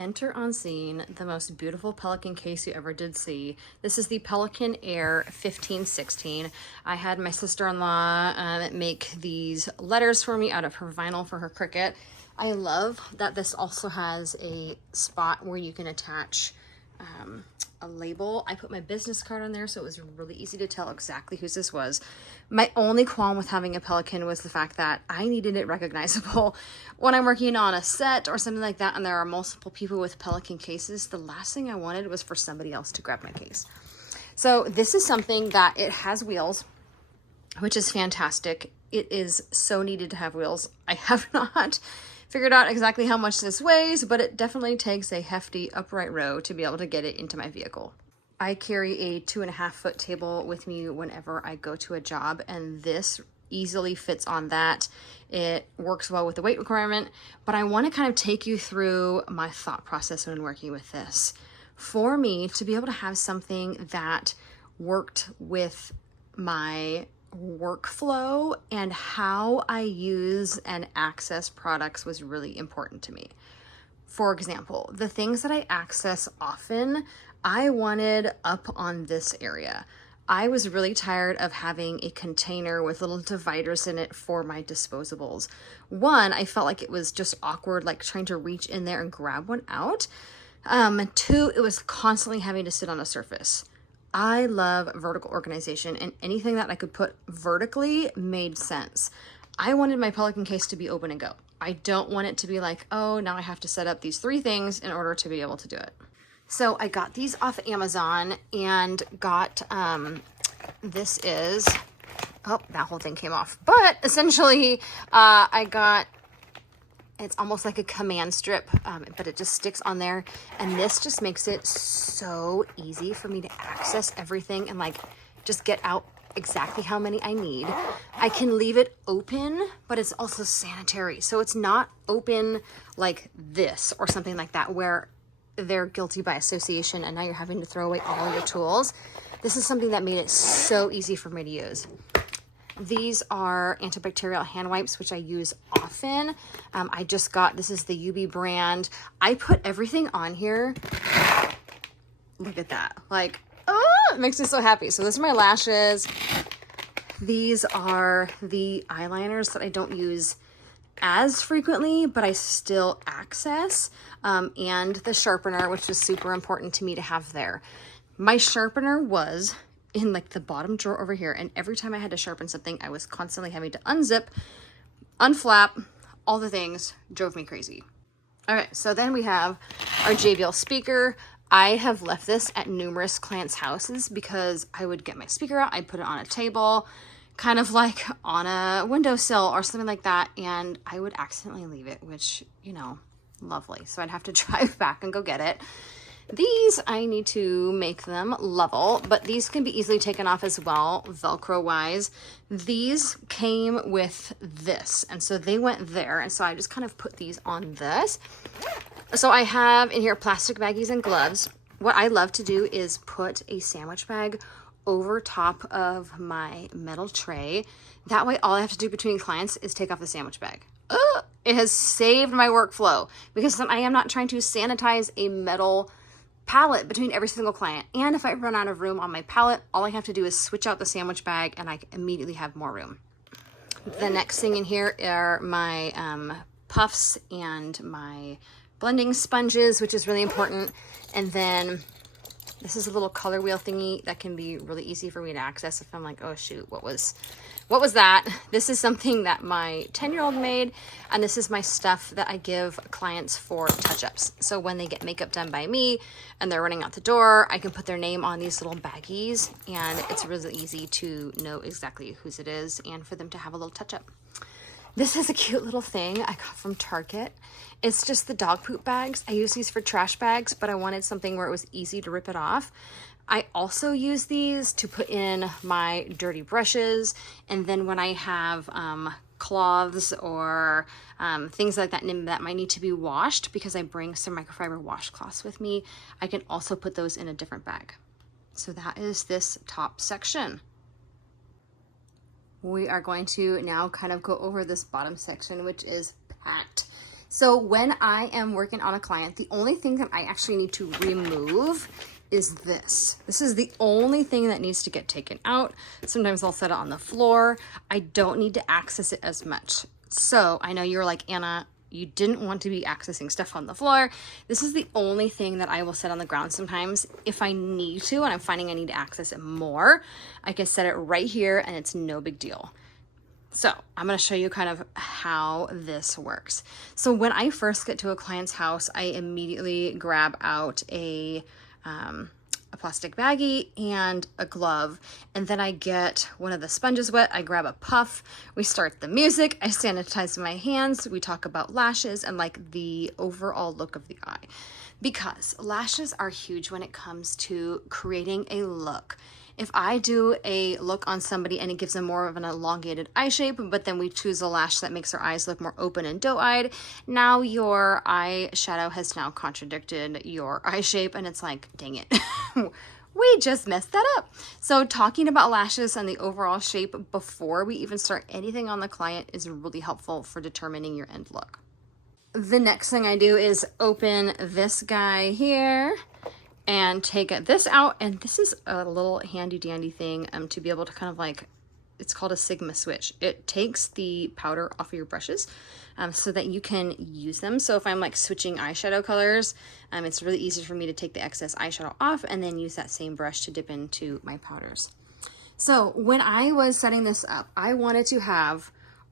Enter on scene the most beautiful Pelican case you ever did see. This is the Pelican Air 1516. I had my sister-in-law make these letters for me out of her vinyl for her Cricut. I love that this also has a spot where you can attach a label. I put my business card on there, so it was really easy to tell exactly whose this was. My only qualm with having a Pelican was the fact that I needed it recognizable. When I'm working on a set or something like that and there are multiple people with Pelican cases, the last thing I wanted was for somebody else to grab my case. So this is something that it has wheels, which is fantastic. It is so needed to have wheels. I have not figured out exactly how much this weighs, but it definitely takes a hefty upright row to be able to get it into my vehicle. I carry a 2.5-foot table with me whenever I go to a job, and this easily fits on that. It works well with the weight requirement, but I want to kind of take you through my thought process when working with this. For me to be able to have something that worked with my workflow and how I use and access products was really important to me. For example, the things that I access often, I wanted up on this area. I was really tired of having a container with little dividers in it for my disposables. One, I felt like it was just awkward, like trying to reach in there and grab one out. Two, it was constantly having to sit on a surface. I love vertical organization, and anything that I could put vertically made sense. I wanted my Pelican case to be open and go. I don't want it to be like, oh, now I have to set up these 3 things in order to be able to do it. So I got these off Amazon and got, this is, oh, that whole thing came off. But essentially, I got, it's almost like a command strip, but it just sticks on there. And this just makes it so easy for me to access everything and like just get out exactly how many I need. I can leave it open, but it's also sanitary. So it's not open like this or something like that where they're guilty by association and now you're having to throw away all your tools. This is something that made it so easy for me to use. These are antibacterial hand wipes, which I use often. I just got, this is the UB brand. I put everything on here. Look at that. Like, oh, it makes me so happy. So those are my lashes. These are the eyeliners that I don't use as frequently, but I still access. And the sharpener, which was super important to me to have there. My sharpener was in like the bottom drawer over here, and every time I had to sharpen something, I was constantly having to unzip, unflap, all the things. Drove me crazy. All right, so then we have our JBL speaker. I have left this at numerous clients' houses because I would get my speaker out, I'd put it on a table, kind of like on a windowsill or something like that, and I would accidentally leave it, which, you know, lovely. So I'd have to drive back and go get it. These, I need to make them level, but these can be easily taken off as well, Velcro wise. These came with this, and so they went there, and so I just kind of put these on this. So I have in here plastic baggies and gloves. What I love to do is put a sandwich bag over top of my metal tray. That way, all I have to do between clients is take off the sandwich bag. It has saved my workflow because I am not trying to sanitize a metal palette between every single client. And if I run out of room on my palette, all I have to do is switch out the sandwich bag and I immediately have more room. The next thing in here are my puffs and my blending sponges, which is really important. And then this is a little color wheel thingy that can be really easy for me to access if I'm like, oh shoot, what was that? This is something that my 10-year-old made, and this is my stuff that I give clients for touch-ups. So when they get makeup done by me and they're running out the door, I can put their name on these little baggies, and it's really easy to know exactly whose it is and for them to have a little touch-up. This is a cute little thing I got from Target. It's just the dog poop bags. I use these for trash bags, but I wanted something where it was easy to rip it off. I also use these to put in my dirty brushes, and then when I have cloths or things like that that might need to be washed, because I bring some microfiber washcloths with me, I can also put those in a different bag. So that is this top section. We are going to now kind of go over this bottom section, which is packed. So when I am working on a client, the only thing that I actually need to remove is this. This is the only thing that needs to get taken out. Sometimes I'll set it on the floor. I don't need to access it as much. So I know you're like, Anna, you didn't want to be accessing stuff on the floor. This is the only thing that I will set on the ground sometimes. If I need to, and I'm finding I need to access it more, I can set it right here and it's no big deal. So I'm going to show you kind of how this works. So when I first get to a client's house, I immediately grab out a plastic baggie and a glove, and then I get one of the sponges wet. I grab a puff, we start the music, I sanitize my hands, we talk about lashes and like the overall look of the eye, because lashes are huge when it comes to creating a look. If I do a look on somebody and it gives them more of an elongated eye shape, but then we choose a lash that makes their eyes look more open and doe-eyed, now your eyeshadow has now contradicted your eye shape, and it's like, dang it, we just messed that up. So talking about lashes and the overall shape before we even start anything on the client is really helpful for determining your end look. The next thing I do is open this guy here and take this out, and this is a little handy dandy thing to be able to kind of like, it's called a Sigma switch. It takes the powder off of your brushes so that you can use them. So if I'm like switching eyeshadow colors, it's really easy for me to take the excess eyeshadow off and then use that same brush to dip into my powders. So when I was setting this up, I wanted to have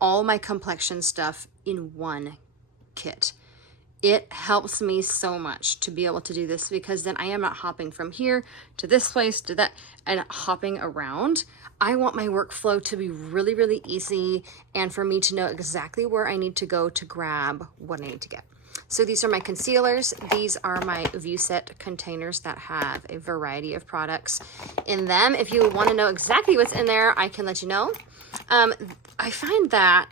all my complexion stuff in one kit. It helps me so much to be able to do this, because then I am not hopping from here to this place to that and hopping around. I want my workflow to be really, really easy and for me to know exactly where I need to go to grab what I need to get. So these are my concealers. These are my View Set containers that have a variety of products in them. If you want to know exactly what's in there, I can let you know. I find that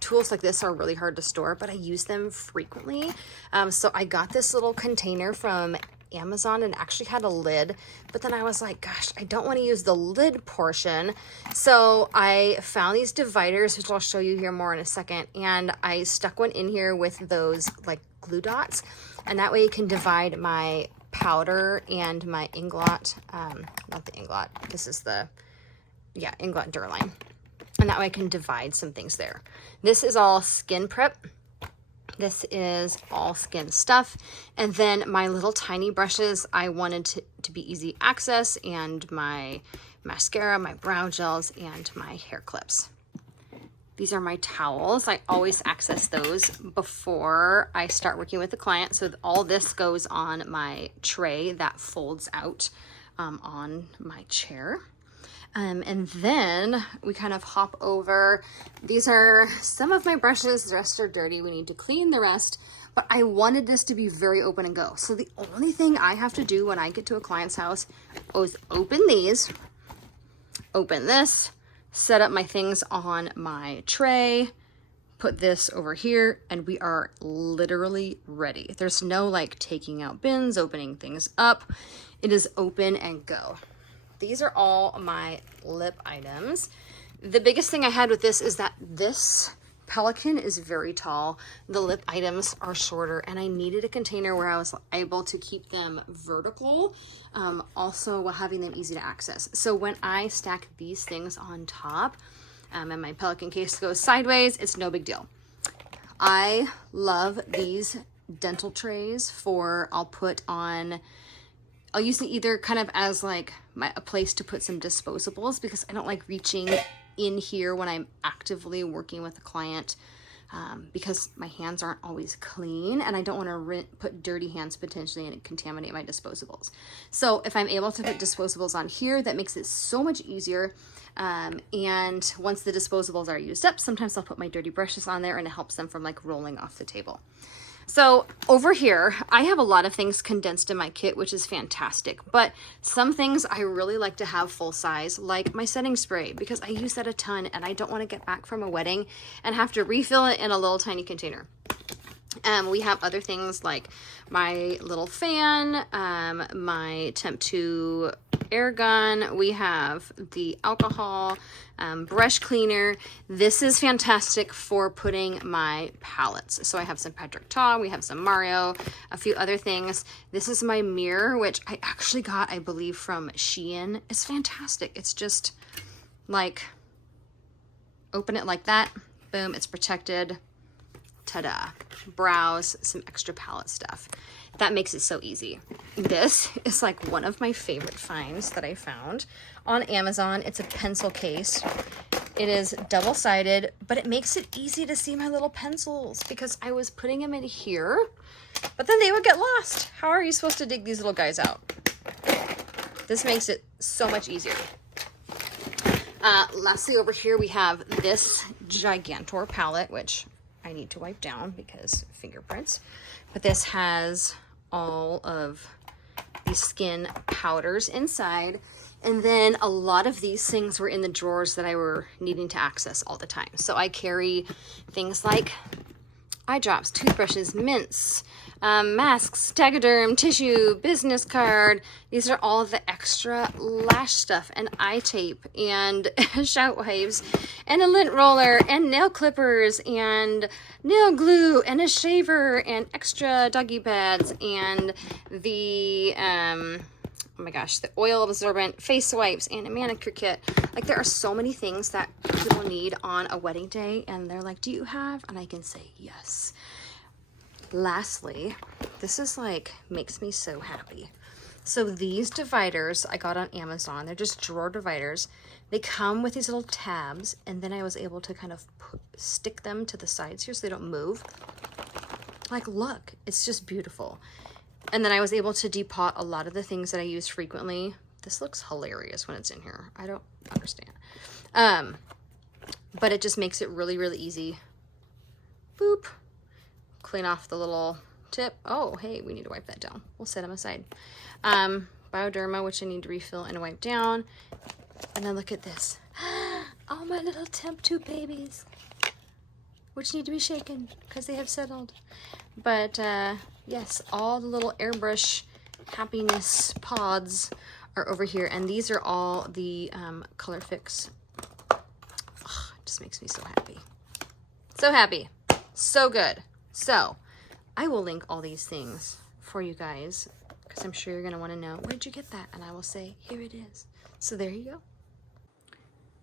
tools like this are really hard to store, but I use them frequently. So I got this little container from Amazon and actually had a lid, but then I was like, gosh, I don't want to use the lid portion. So I found these dividers, which I'll show you here more in a second. And I stuck one in here with those like glue dots. And that way you can divide my powder and my Inglot, not the Inglot, this is the, yeah, Inglot Durline. And that way I can divide some things there. This is all skin prep. This is all skin stuff. And then my little tiny brushes, I wanted to be easy access, and my mascara, my brow gels, and my hair clips. These are my towels. I always access those before I start working with the client. So all this goes on my tray that folds out on my chair. And then we kind of hop over. These are some of my brushes. The rest are dirty. We need to clean the rest. But I wanted this to be very open and go. So the only thing I have to do when I get to a client's house is open these, open this, set up my things on my tray, put this over here, and we are literally ready. There's no like taking out bins, opening things up. It is open and go. These are all my lip items. The biggest thing I had with this is that this Pelican is very tall. The lip items are shorter, and I needed a container where I was able to keep them vertical, also while having them easy to access. So when I stack these things on top, and my Pelican case goes sideways, it's no big deal. I love these dental trays for, I'll use it either kind of as like a place to put some disposables, because I don't like reaching in here when I'm actively working with a client, because my hands aren't always clean and I don't want to put dirty hands potentially and contaminate my disposables. So if I'm able to put disposables on here, that makes it so much easier. And once the disposables are used up, sometimes I'll put my dirty brushes on there and it helps them from like rolling off the table. So over here, I have a lot of things condensed in my kit, which is fantastic. But some things I really like to have full size, like my setting spray, because I use that a ton and I don't want to get back from a wedding and have to refill it in a little tiny container. We have other things like my little fan, my Temp 2 air gun. We have the alcohol, brush cleaner. This is fantastic for putting my palettes. So I have some Patrick Ta, we have some Mario, a few other things. This is my mirror, which I actually got, I believe, from Shein. It's fantastic. It's just like, open it like that, boom, it's protected. Ta-da. Browse some extra palette stuff. That makes it so easy. This is like one of my favorite finds that I found on Amazon. It's a pencil case. It is double-sided, but it makes it easy to see my little pencils because I was putting them in here, but then they would get lost. How are you supposed to dig these little guys out? This makes it so much easier. Lastly, over here we have this Gigantor palette, which I need to wipe down because fingerprints. But this has all of the skin powders inside. And then a lot of these things were in the drawers that I were needing to access all the time. So I carry things like eye drops, toothbrushes, mints, masks, Tegaderm, tissue, business card. These are all the extra lash stuff and eye tape and shout wipes and a lint roller and nail clippers and nail glue and a shaver and extra doggy pads and the, oh my gosh, the oil absorbent face wipes and a manicure kit. Like, there are so many things that people need on a wedding day, and they're like, do you have? And I can say yes. Lastly, this is like, makes me so happy. So these dividers I got on Amazon. They're just drawer dividers. They come with these little tabs, and then I was able to kind of stick them to the sides here so they don't move. Like, look, it's just beautiful. And then I was able to depot a lot of the things that I use frequently. This looks hilarious when it's in here. I don't understand. But it just makes it really, really easy. Boop. Clean off the little tip. Oh, hey, we need to wipe that down. We'll set them aside. Bioderma, which I need to refill and wipe down. And then look at this. Oh, my little Temp 2 babies, which need to be shaken because they have settled. But yes, all the little airbrush happiness pods are over here. And these are all the Color Fix. Oh, it just makes me so happy. So happy. So good. So I will link all these things for you guys because I'm sure you're going to want to know, where'd you get that? And I will say, here it is. So there you go.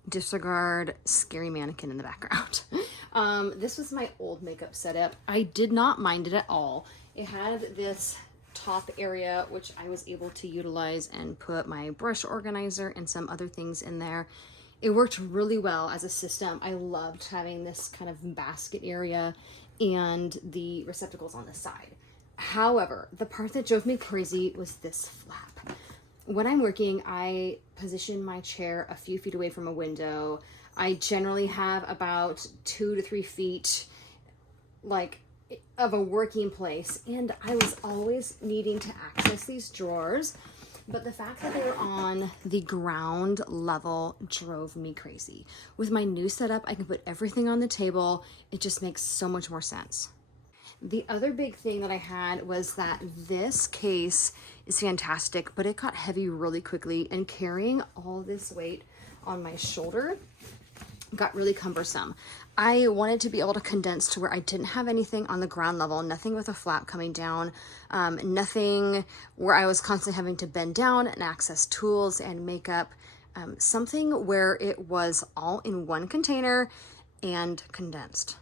Disregard scary mannequin in the background. This was my old makeup setup. I did not mind it at all. It had this top area, which I was able to utilize and put my brush organizer and some other things in there. It worked really well as a system. I loved having this kind of basket area and the receptacles on the side. However, the part that drove me crazy was this flap. When I'm working, I position my chair a few feet away from a window. I generally have about 2 to 3 feet like of a working place, and I was always needing to access these drawers, but the fact that they were on the ground level drove me crazy. With my new setup, I can put everything on the table. It just makes so much more sense. The other big thing that I had was that this case is fantastic, but it got heavy really quickly, and carrying all this weight on my shoulder got really cumbersome. I wanted to be able to condense to where I didn't have anything on the ground level, nothing with a flap coming down, nothing where I was constantly having to bend down and access tools and makeup, something where it was all in one container and condensed.